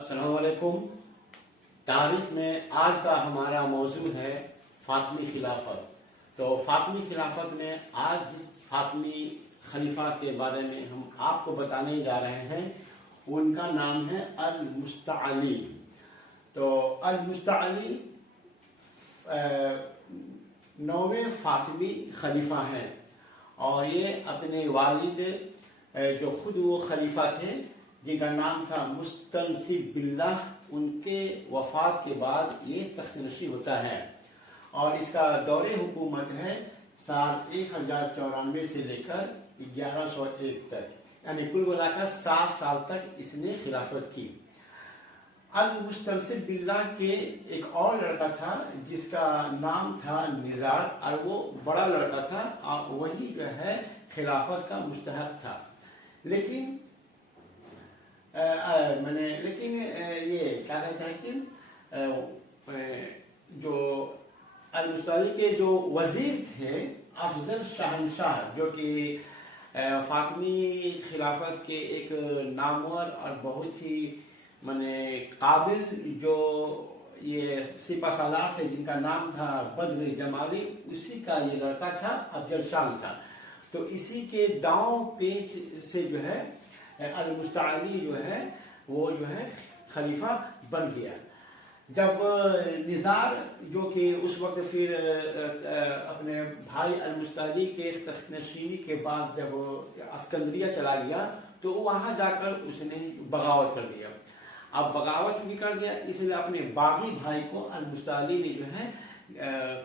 अस्सलाम वालेकुम। तारीख में आज का हमारा मौजू है फातमी खिलाफत। तो फातमी खिलाफत में आज जिस फातमी खलीफा के बारे में हम आपको बताने जा रहे हैं उनका नाम है अल मुस्तअली। तो अल मुस्तअली 9वें फातमी खलीफा हैं और ये अपने वालिद जो खुद वो खलीफा थे जिनका नाम था मुस्तनसिब बिल्लाह, उनके वफात के बाद ये तख्तनशी होता है और इसका दौरे हुकूमत है साल 1094 से लेकर 1101 तक, यानी कुल मिलाकर 7 साल तक इसने खिलाफत की। अल मुस्तनसिब बिल्लाह के एक और लड़का था जिसका नाम था निज़ार और वो बड़ा लड़का था और वही जो है खिलाफत का मुस्तहक था। लेकिन ये क्या कहता है कि जो अल मुस्तअली के जो वजीर थे अफजल शहनशाह, जो कि फातमी खिलाफत के एक नामवर और बहुत ही काबिल जो ये सिपा सालार थे जिनका नाम था बद्र जमाली, उसी का ये लड़का था अफजल शहनशाह। तो इसी के दांव पेच से जो है अल मुस्तअली जो है वो जो है खलीफा बन गया। जब निज़ार जो कि उस वक्त फिर अपने भाई अल मुस्तअली के तख्तनशीनी के बाद जब अस्कंदरिया चला गया तो वहां जाकर उसने बगावत कर दिया। अब बगावत भी कर दिया इसलिए अपने बागी भाई को अल मुस्तअली ने जो है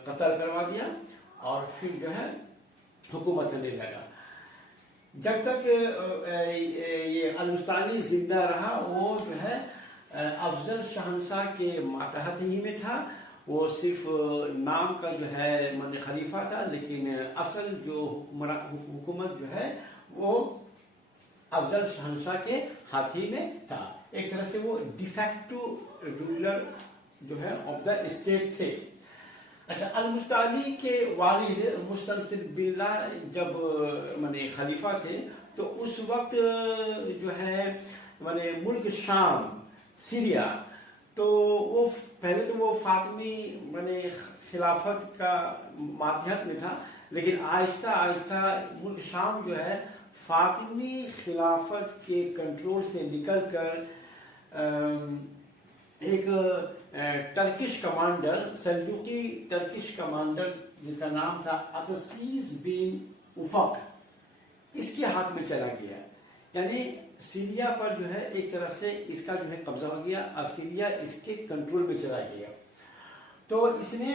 कत्ल करवा दिया और फिर जो है हुकूमत करने लगा। जब तक ये अल मुस्तअली जिंदा रहा वो जो है अफजल शहनशाह के मातहत ही में था। वो सिर्फ नाम का जो है खलीफा था, लेकिन असल जो हुकूमत जो है वो अफजल शहनशाह के हाथ ही में था। एक तरह से वो डिफेक्टो रूलर जो है ऑफ द स्टेट थे। अच्छा, अल मुस्तअली के वालिद मुस्तनसिब बिल्लाह जब खलीफा थे तो उस वक्त जो है मुल्क शाम सीरिया, तो वो पहले तो वो फातमी खिलाफत का मातहत में था, लेकिन आहिस्ता आहिस्ता मुल्क शाम जो है फातिमी खिलाफत के कंट्रोल से निकलकर एक टर्किश कमांडर, सल्जूकी टर्किश कमांडर जिसका नाम था अतसीज बिन उफक, इसके हाथ में चला गया। यानी सीरिया पर जो है एक तरह से इसका जो है कब्जा हो गया और सीरिया इसके कंट्रोल में चला गया। तो इसने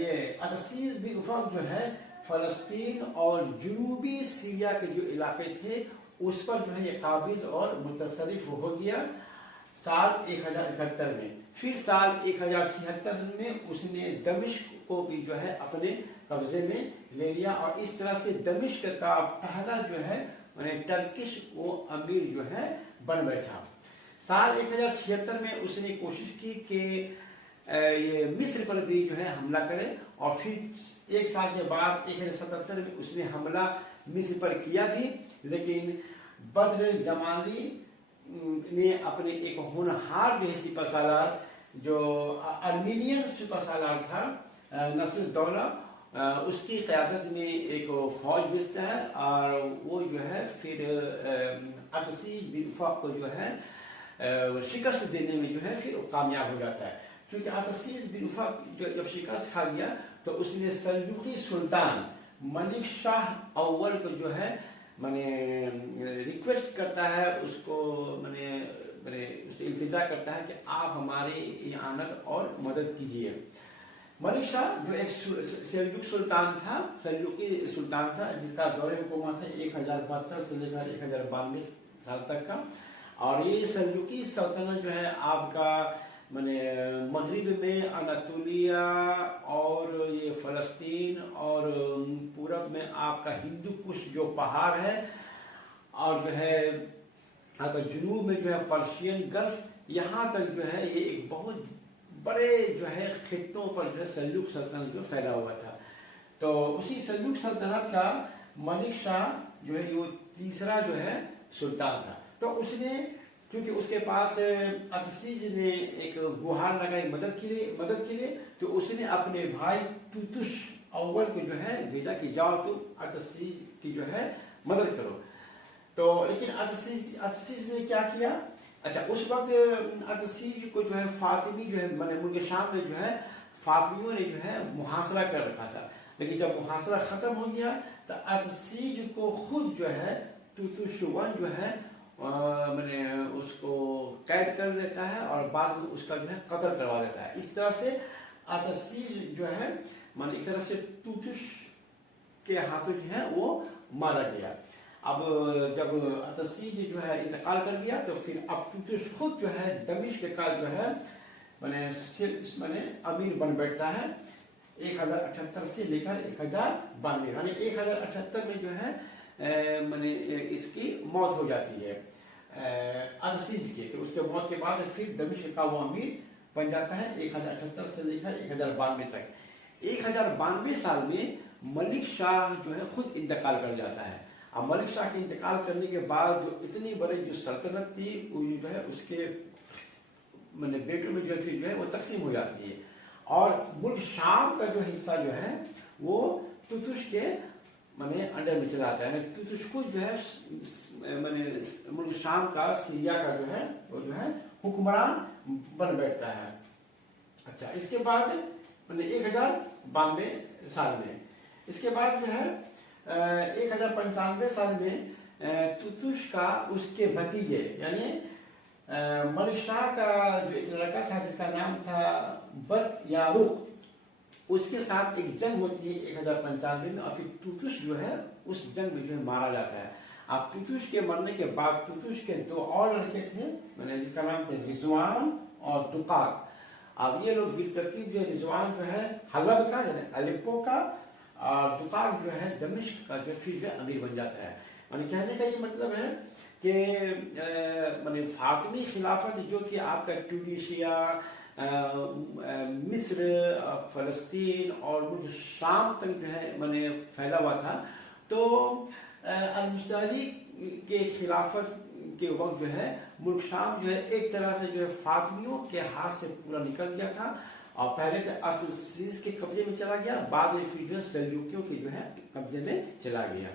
ये अतसीज बिन उफक जो है फलस्तीन और जुनूबी सीरिया के जो इलाके थे उस पर जो है ये काबिज और मुतसरिफ हो गया साल 1071 में। फिर साल 1076 में उसने दमिश्क को भी जो है अपने कब्जे में ले लिया और इस तरह से दमिश्क का पहला जो है टर्किश वो अमीर जो है बन बैठा। साल 1076 में उसने कोशिश की कि ये मिस्र पर भी जो है हमला करे और फिर एक साल के बाद 1077 में उसने हमला मिस्र पर किया भी, लेकिन बद्र जमाली ने अपने एक होनहार जो है सिपा सालार जो आर्मीनियन सिपा सालार था नसरुद्दौला, उसकी क़यादत में एक फौज भेजता है और वो जो है फिर अतसीज बिन उफक को जो है शिकस्त देने में जो है फिर कामयाब हो जाता है। क्योंकि अतसीज बिन उफक जब शिकस्त खा गया तो उसने सल्जूकी सुल्तान मलिक शाह अव्वल को जो है रिक्वेस्ट करता है, उसको उससे इल्तिजा करता है कि आप हमारी इआनत और मदद कीजिए। मलिक शाह जो एक सेल्जुक सुल्तान था, सल्जूकी सुल्तान था जिसका दौरे हुकूमत है 1072 से लेकर 1092 साल तक का। और ये सल्जूकी सल्तनत जो है आपका मगरिब में अनातोलिया और ये फलस्तीन और पूरब में आपका हिंदू कुश जो पहाड़ है और जो है आपका जुनूब में जो है पर्शियन गल्फ, यहाँ तक जो है ये एक बहुत बड़े जो है खित्तों पर जो है सल्जूक सल्तनत जो फैला हुआ था। तो उसी सल्जूक सल्तनत का मलिक शाह जो है वो तीसरा जो है सुल्तान था। तो उसने क्योंकि उसके पास अतसीज ने एक गुहार लगाई मदद के लिए, तो उसने अपने भाई तुतुश अव्वल को जो है भेजा कि जाओ तुम अतसीज की जो है मदद करो। तो लेकिन अतसीज ने क्या किया, अच्छा उस वक्त अतसीज को जो है फातिमी जो है मैंने मुल्क शाम में जो है फातिमियों ने जो है मुहासरा कर रखा था, लेकिन जब मुहासरा खत्म हो गया तो अतसीज को खुद जो है तुतुशवन जो है मैंने उसको कैद कर देता है और बाद में उसका जो है कत्ल करवा देता है। इस तरह से अतसीज जो है मान एक तरह से तुतुश के हाथों जो है वो मारा गया। अब जब अतसीज जो है इंतकाल कर गया तो फिर अब तुतुश खुद जो है दमिश्क का जो है मैंने अमीर बन बैठता है 1078 से लेकर 1092, यानी 1078 में जो है मैंने इसकी मौत हो जाती है अतसीज की। तो उसके मौत के बाद फिर दमिश्क का वो अमीर बन जाता है 1078 से लेकर 1092 तक। 1092 साल में मलिक शाह जो है खुद इंतकाल कर जाता है। अब मलिक शाह के इंतकाल करने के बाद जो इतनी बड़ी जो सल्तनत थी वो जो है उसके मैंने बेटों में जो है वो तकसीम हो जाती है और मुल्क शाम का जो हिस्सा जो है वो तुतुश के मैंने अंडर में चला आता है। तुतुश को जो है मैंने मुल्क शाम का सीरिया का जो है वो जो है हुक्मरान बन बैठता है। अच्छा इसके बाद मैंने 1092 साल में, इसके बाद जो है 1095 साल में तुतुश का उसके भतीजे यानी मलिक शाह का जो एक लड़का था जिसका नाम था बर्क यारूक, उसके साथ एक जंग होती है 1095 में और फिर तुतुश जो है उस जंग में जो है मारा जाता है। अब तुतुश के मरने के बाद तुतुश के दो और लड़के थे मैंने जिसका नाम था रिजवान और दुकाक। अब ये लोग बिलतरतीब जो रिजवान जो है हलब का यानी अलेप्पो का और दुकाक जो है दमिश्क का जो फिर जो अमीर बन जाता है। मैंने कहने का ये मतलब है कि मैंने फातिमी खिलाफत जो कि आपका ट्यूनीशिया मिस्र फलस्तीन और मुल्क शाम तक जो है मैंने फैला हुआ था, तो अल-मुस्तअली के खिलाफत के वक्त जो है मुल्क शाम जो है एक तरह से जो है फातिमियों के हाथ से पूरा निकल गया था और पहले तो असीज के कब्जे में चला गया, बाद में फिर जो है सेल्जुकियों के जो है कब्जे में चला गया।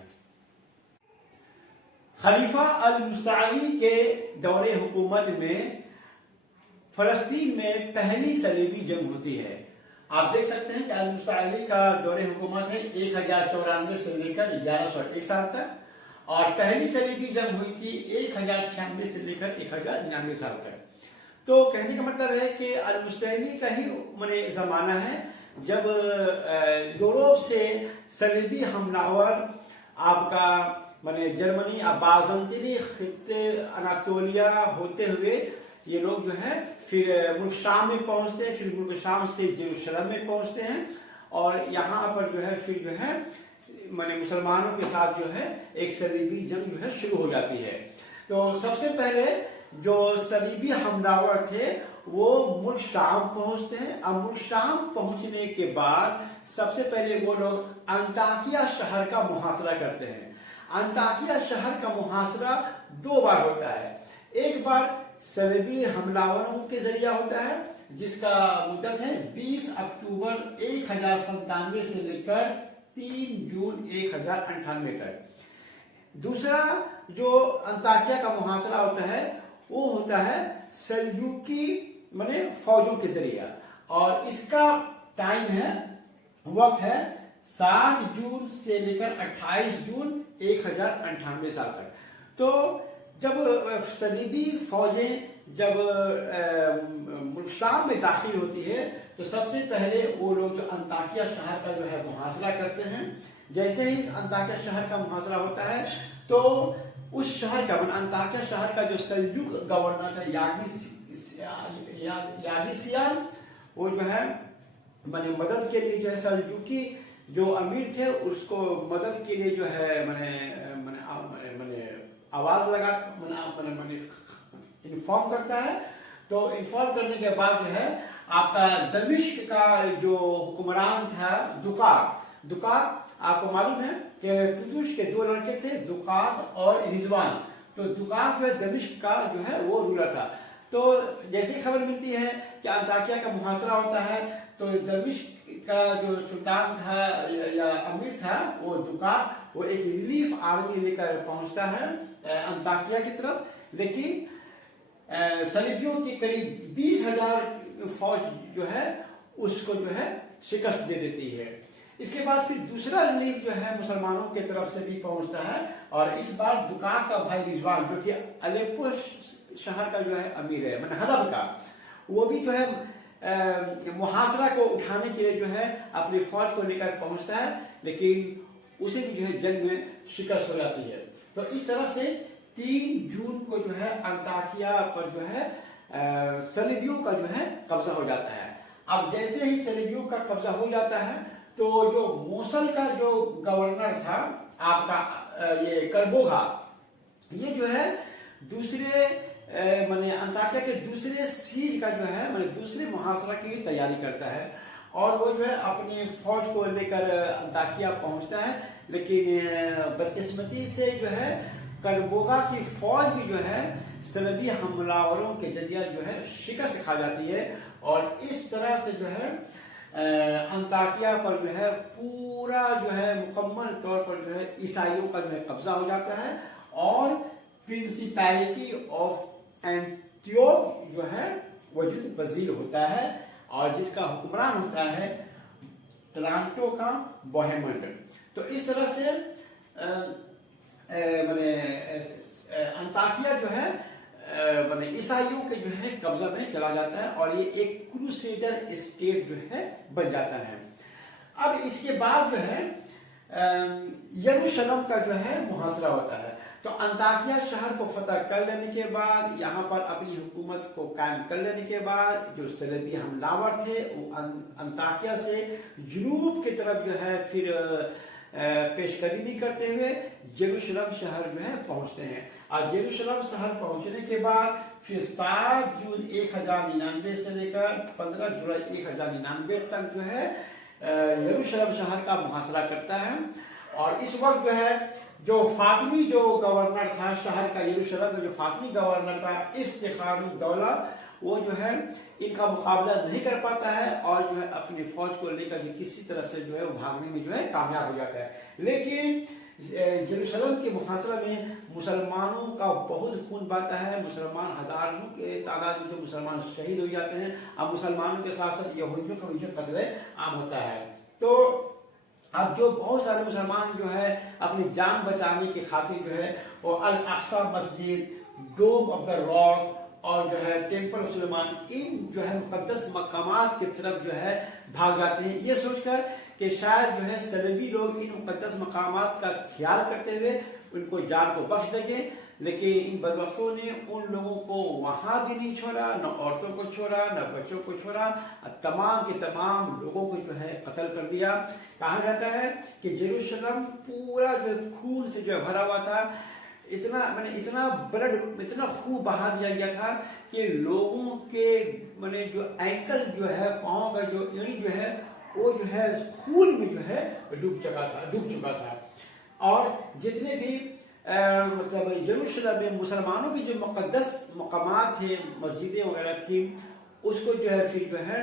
खलीफा अल-मुस्तअली के दौरे हुकूमत में फलस्तीन में पहली सलीबी जंग होती है। आप देख सकते हैं कि अल-मुस्तअली का दौरे हुकूमत है 1094 से लेकर 1101 साल तक और पहली सलीबी जंग हुई थी 1096 से लेकर 1099 साल तक। तो कहने का मतलब है कि अल-मुस्तअली का ही मैंने जमाना है जब यूरोप से सलीबी हमलावर आपका मैंने जर्मनी बाज़ंतीनी खित्ते अनातोलिया होते हुए ये लोग जो है फिर मुल्क शाम में पहुंचते हैं, फिर मुल्क शाम से जेरूशलम में पहुंचते हैं और यहाँ पर जो है फिर जो है मैंने मुसलमानों के साथ जो है एक सलीबी जंग जो है शुरू हो जाती है। तो सबसे पहले जो सलीबी हमलावर थे वो मुल्क शाम पहुंचते हैं। अब मुल्क शाम पहुंचने के बाद सबसे पहले वो लोग अंताकिया शहर का मुहासरा करते हैं। अंताकिया शहर का मुहासरा दो बार होता है, एक बार सलीबी हमलावरों के जरिया होता है जिसका मुद्दत है 20 अक्टूबर 1097 से लेकर 3 जून 1098 तक। दूसरा जो अंताकिया का मुहासरा होता है वो होता है सेल्जुकी माने फौजों के जरिया और इसका टाइम है वक्त है 7 जून से लेकर 28 जून 1098 साल तक। तो जब सलीबी फौजें जब मुल्क शाम में दाखिल होती है तो सबसे पहले वो लोग जो अंताकिया शहर का जो है मुहासरा करते हैं। जैसे ही अंताकिया शहर का मुहासरा होता है तो उस शहर का अंताकिया शहर का जो सेल्जुक गवर्नर था यागिसियान वो जो है मैंने मदद के लिए जो है सेल्जुकी जो अमीर थे उसको मदद के लिए जो है मैंने आवाज लगा मैंने इन्फॉर्म करता है। तो इन्फॉर्म करने के बाद जो है आपका दमिश्क का जो हुक्मरान था दुकाक आपको मालूम है कि तुतुश के दो लड़के थे दुकाक और रिजवान, तो दुकाक जो है दमिश्क का जो है वो रूलर था। तो जैसे ही खबर मिलती है कि अंताकिया का मुहासरा होता है, तो दमिश्क का जो सुल्तान था या अमीर था वो दुकाक, वो एक रिलीफ आर्मी लेकर पहुंचता है अंताकिया की तरफ, लेकिन सलीबियों की करीब 20,000 फौज जो है उसको जो है शिकस्त दे देती है। इसके बाद फिर दूसरा रिलीफ जो है मुसलमानों की तरफ से भी पहुंचता है, और इस बार दुकाक का भाई रिजवान जो कि अलेप्पो शहर का जो है अमीर है, मतलब हलब का, वो भी जो है मुहासरा को उठाने के लिए जो है अपनी फौज को लेकर पहुंचता है, लेकिन उसे भी जो है जंग में शिकस्त हो जाती है। तो इस तरह से 3 जून को जो है अंताकिया पर जो है सलीबियों का जो है कब्जा हो जाता है। अब जैसे ही सलीबियों का कब्जा हो जाता है, तो जो मोसल का जो गवर्नर था आपका ये करबोगा, ये जो है दूसरे माने अंताकिया के दूसरे सीज का जो है माने दूसरे मुहासरा की तैयारी करता है, और वो जो है अपनी फौज को लेकर अंताकिया पहुंचता है, लेकिन बदकिस्मती से जो है करबोगा की फौज भी जो है सलबी हमलावरों के जरिए जो है शिकस्त खा जाती है, और इस तरह से जो है अंताकिया पर जो है पूरा जो है मुकम्मल तौर पर जो है ईसाइयों का जो है कब्जा हो जाता है, और प्रिंसिपैलिटी ऑफ एंटियोक जो है वजूद पजीर होता है, और जिसका हुक्मरान होता है टरांटो का बोहेमंड। तो इस तरह से माने अंताकिया जो है माने ईसाइयों के जो है कब्जा में चला जाता है, और ये एक क्रूसेडर स्टेट जो है बन जाता है। अब इसके बाद जो है यरूशलेम का जो है मुहासरा होता है। तो अंताकिया शहर को फतह कर लेने के बाद, यहाँ पर अपनी हुकूमत को कायम कर लेने के बाद, जो सलीबी हमलावर थे वो अंताकिया से जुनूब की तरफ जो है फिर पेशकदमी करते हुए यरूशलेम शहर जो है पहुंचते हैं, और यरूशलेम शहर पहुंचने के बाद फिर 7 जून 1099 से लेकर 15 जुलाई 1099 तक जो है यरूशलेम शहर का मुहासरा करता है। और इस वक्त जो है जो फातिमी जो गवर्नर था शहर का, यरूशलेम का जो फातिमी गवर्नर था इफ्तिखारुद्दौला, वो जो है इनका मुकाबला नहीं कर पाता है, और जो है अपनी फौज को लेकर किसी तरह से जो है वो भागने में जो है कामयाब हो जाता है। लेकिन यरूशलेम के मुहासरा में मुसलमानों का बहुत खून बहता है, मुसलमान हजारों के तादाद में जो मुसलमान शहीद हो जाते हैं, अब मुसलमानों के साथ साथ यहूदियों का भी जो कत्ल आम होता है। तो अब जो बहुत सारे मुसलमान जो है अपनी जान बचाने की खातिर जो है वो अल अक्सा मस्जिद, डोम ऑफ द रॉक, और जो है टेम्पल ऑफ सुलेमान, इन जो है मुकद्दस मकामात की तरफ जो है भाग जाते हैं, ये सोचकर कि शायद जो है सलबी लोग इन मुकद्दस मकामात का ख्याल करते हुए उनको जान को बख्श देंगे। लेकिन इन बदबख्तों ने उन लोगों को वहां भी नहीं छोड़ा, न औरतों को छोड़ा, न बच्चों को छोड़ा, तमाम के तमाम लोगों को जो है कत्ल कर दिया। कहा जाता है कि यरूशलेम पूरा जो खून से जो भरा हुआ था, इतना ब्लड, इतना खून बहा दिया गया था कि लोगों के माने जो एंकल जो है, पांव का जो एड़ी जो है वो जो है खून में जो है डूब चुका था। और जितने भी मतलब यरूशलेम में मुसलमानों की जो मुकद्दस मकामात थे, मस्जिदें वगैरह थी, उसको जो है फिर जो है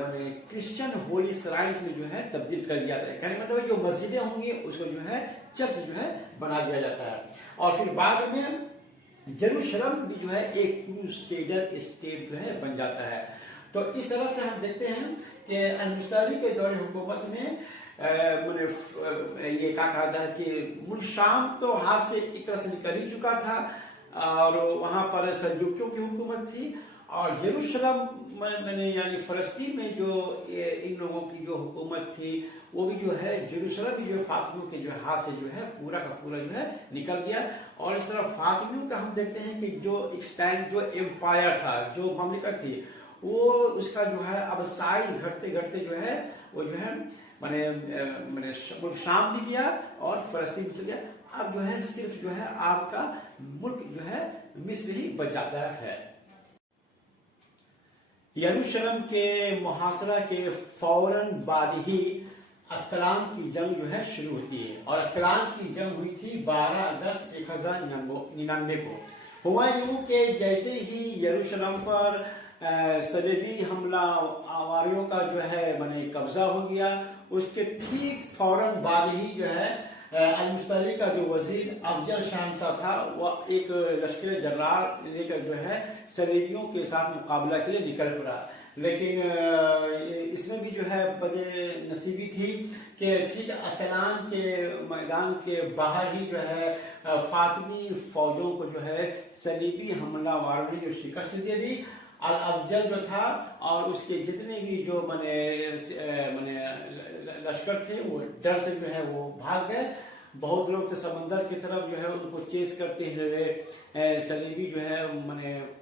माने क्रिश्चियन होली सराइज में जो है तब्दील कर दिया जाता है। कहने मतलब जो मस्जिदें होंगी उसको जो है चर्च जो है बना दिया जाता है, और फिर बाद में यरूशलेम भी जो है एक क्रूसेडर स्टेट जो है बन जाता है। तो इस तरह से हम देखते हैं कि अल-मुस्ताली के दौरे हुकूमत में ये क्या कहा था कि मुल्क शाम तो हाथ से एक तरह से निकल ही चुका था, और वहां पर सल्जूकियों की हुकूमत थी, और यरूशलेम यानी फलस्तीन में जो इन लोगों की जो हुकूमत थी वो भी जो है यरूशलेम भी जो फातिमियों के जो हाथ से जो है पूरा का पूरा जो है निकल गया। और इस तरह फातिमियों का हम देखते हैं कि जो एक्सपैंड जो एम्पायर था, जो ममलिकत थी, वो उसका जो है अब साइज घटते घटते जो है वो जो है मैंने शाम भी किया और फलस्तीन भी चल गया। अब जो है सिर्फ जो है आपका मुल्क जो है मिस्र ही बच जाता है। यरूशलेम के मुहासरा के फौरन बाद ही اسقلان کی جنگ جو ہے شروع ہوتی ہے، اور اسقلان کی جنگ ہوئی تھی 12 اگست 1099 کو۔ ہوا یوں کہ جیسے ہی یروشلم پر صلیبی حملہ آوریوں کا جو ہے قبضہ ہو گیا، اس کے ٹھیک فوراً بعد ہی جو ہے المستعلی کا جو وزیر افضل شہنشاہ تھا، وہ ایک لشکر جرار لے کر جو ہے صلیبیوں کے ساتھ مقابلہ کے لیے نکل پڑا۔ لیکن اس میں بھی جو ہے بد نصیبی تھی کہ ٹھیک اسقلان کے میدان کے باہر ہی جو ہے فاطمی فوجوں کو جو ہے صلیبی حملہ واروں نے جو شکست دے دی۔ الافضل جو تھا اور اس کے جتنے بھی جو لشکر تھے وہ ڈر سے جو ہے وہ بھاگ گئے۔ بہت لوگ تو سمندر کی طرف جو ہے ان کو چیز کرتے ہوئے صلیبی جو ہے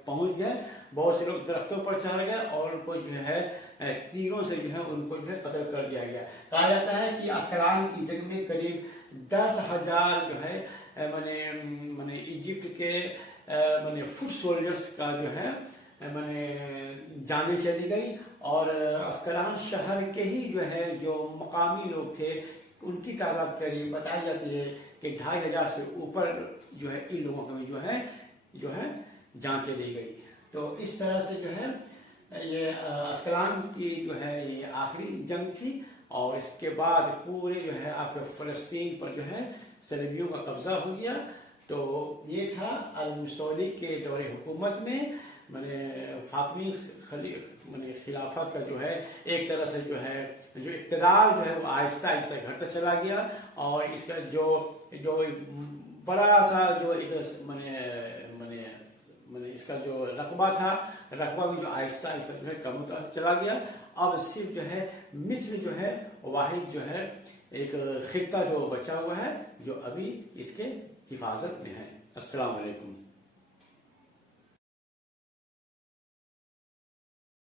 پہنچ گئے، بہت سے لوگ درختوں پر چڑھ گئے اور ان کو جو ہے تیروں سے جو ہے ان کو جو ہے قتل کر دیا گیا۔ کہا جاتا ہے کہ اسقلان کی جنگ میں قریب 10,000 جو ہے ایجپٹ کے فٹ سولجرز کا جو ہے جانیں چلی گئی، اور اسقلان شہر کے ہی جو ہے جو مقامی لوگ تھے ان کی تعداد قریب بتائی جاتی ہے کہ 2,500 سے اوپر جو ہے ان لوگوں میں جو ہے جان چلی گئی۔ تو اس طرح سے جو ہے یہ اسقلان کی جو ہے یہ آخری جنگ تھی، اور اس کے بعد پورے جو ہے آپ فلسطین پر جو ہے صلیبیوں کا قبضہ ہو گیا۔ تو یہ تھا المستولی کے دور حکومت میں فاطمی خلافت کا جو ہے ایک طرح سے جو ہے جو اقتدار جو ہے وہ آہستہ آہستہ گھٹتا چلا گیا، اور اس کا جو بڑا سا جو ایک اس کا جو رقبہ تھا، رقبہ بھی جو آہستہ آہستہ جو ہے کم ہوتا چلا گیا۔ اب صرف جو ہے مصر جو ہے واحد جو ہے ایک خطہ جو بچا ہوا ہے جو ابھی اس کے حفاظت میں ہے۔ السلام علیکم۔